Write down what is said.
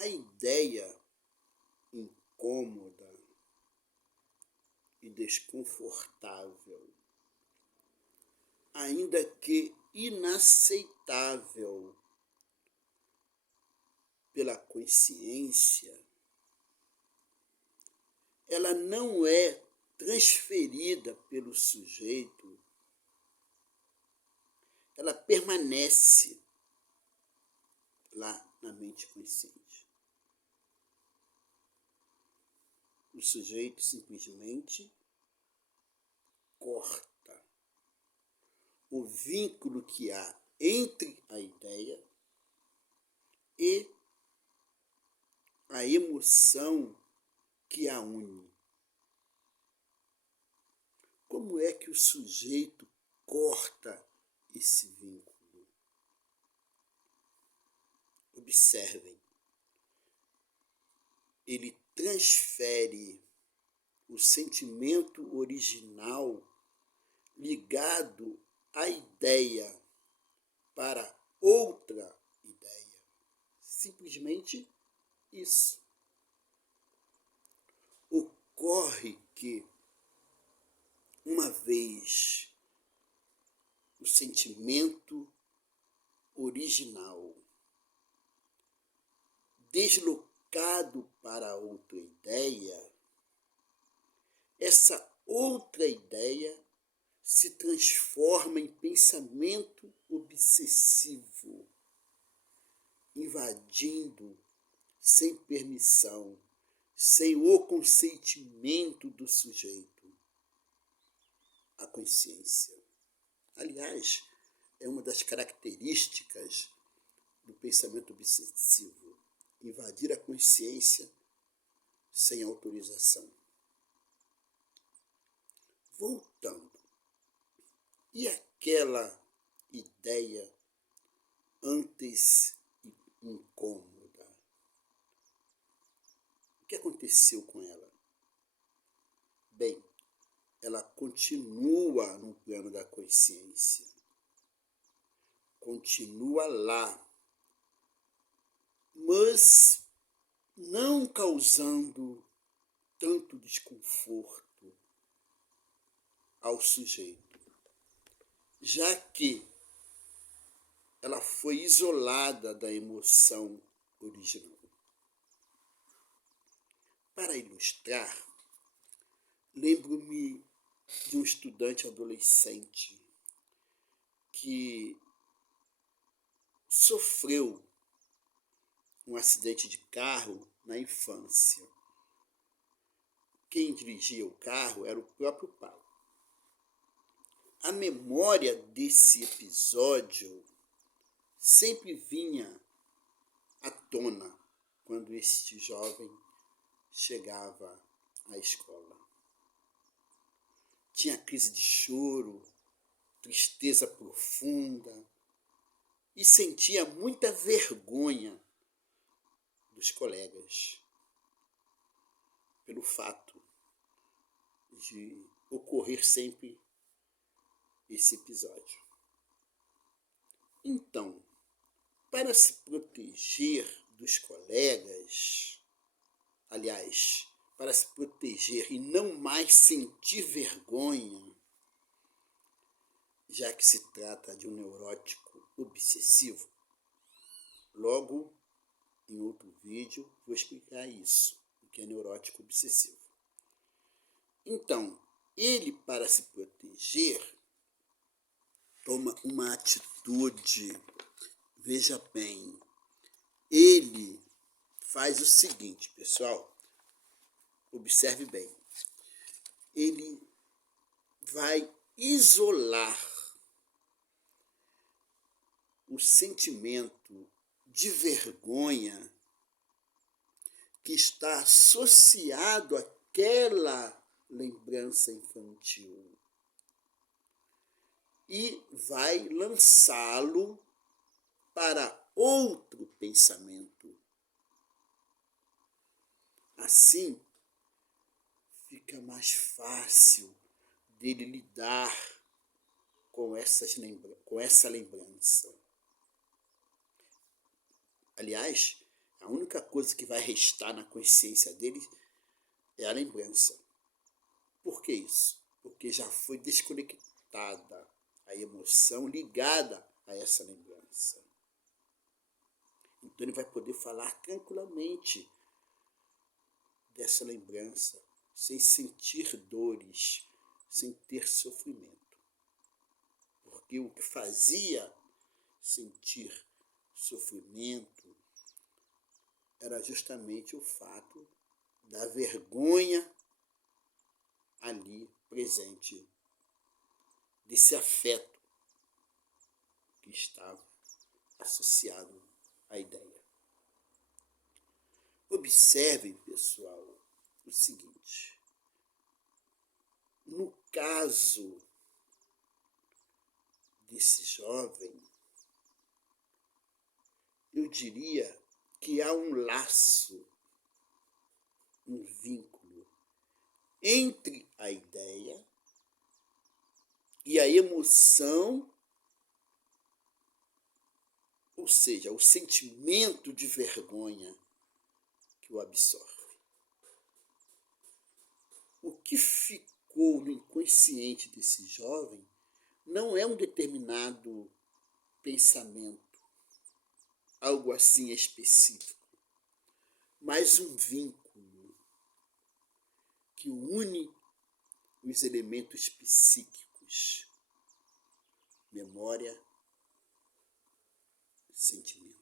A ideia incômoda e desconfortável, ainda que inaceitável pela consciência, ela não é transferida pelo sujeito, ela permanece lá na mente consciente. O sujeito simplesmente corta o vínculo que há entre a ideia e a emoção que a une. Como é que o sujeito corta esse vínculo? Observem. Ele transfere o sentimento original ligado à ideia para outra ideia. Simplesmente isso. Ocorre que, uma vez o sentimento original deslocado para outra ideia, essa outra ideia se transforma em pensamento obsessivo, invadindo sem permissão, sem o consentimento do sujeito, a consciência. Aliás, é uma das características do pensamento obsessivo, invadir a consciência sem autorização. Voltando, e aquela ideia antes incômoda? O que aconteceu com ela? Bem, ela continua no plano da consciência, continua lá, mas não causando tanto desconforto ao sujeito, já que ela foi isolada da emoção original. Para ilustrar, lembro-me de um estudante adolescente que sofreu um acidente de carro na infância. Quem dirigia o carro era o próprio pai. A memória desse episódio sempre vinha à tona quando este jovem chegava à escola. Tinha crise de choro, tristeza profunda e sentia muita vergonha dos colegas pelo fato de ocorrer sempre esse episódio. Então, para se proteger dos colegas, aliás, para se proteger e não mais sentir vergonha, já que se trata de um neurótico obsessivo, logo em outro vídeo vou explicar isso, o que é neurótico obsessivo. Então, ele, para se proteger, toma uma atitude. Veja bem, ele faz o seguinte, pessoal, observe bem. Ele vai isolar o sentimento de vergonha que está associado àquela lembrança infantil e vai lançá-lo para outro pensamento. Assim, fica mais fácil dele lidar com essa lembrança. Aliás, A única coisa que vai restar na consciência dele é a lembrança. Por que isso? Porque já foi desconectada a emoção ligada a essa lembrança. Então ele vai poder falar tranquilamente dessa lembrança, sem sentir dores, sem ter sofrimento. Porque o que fazia sentir sofrimento era justamente o fato da vergonha ali presente, desse afeto que estava associado à ideia. Observem, pessoal, o seguinte: no caso desse jovem, eu diria que há um laço, um vínculo entre a ideia e a emoção, ou seja, o sentimento de vergonha que o absorve. O que ficou no inconsciente desse jovem não é um determinado pensamento, algo assim específico, mas um vínculo que une os elementos psíquicos, memória, sentimento.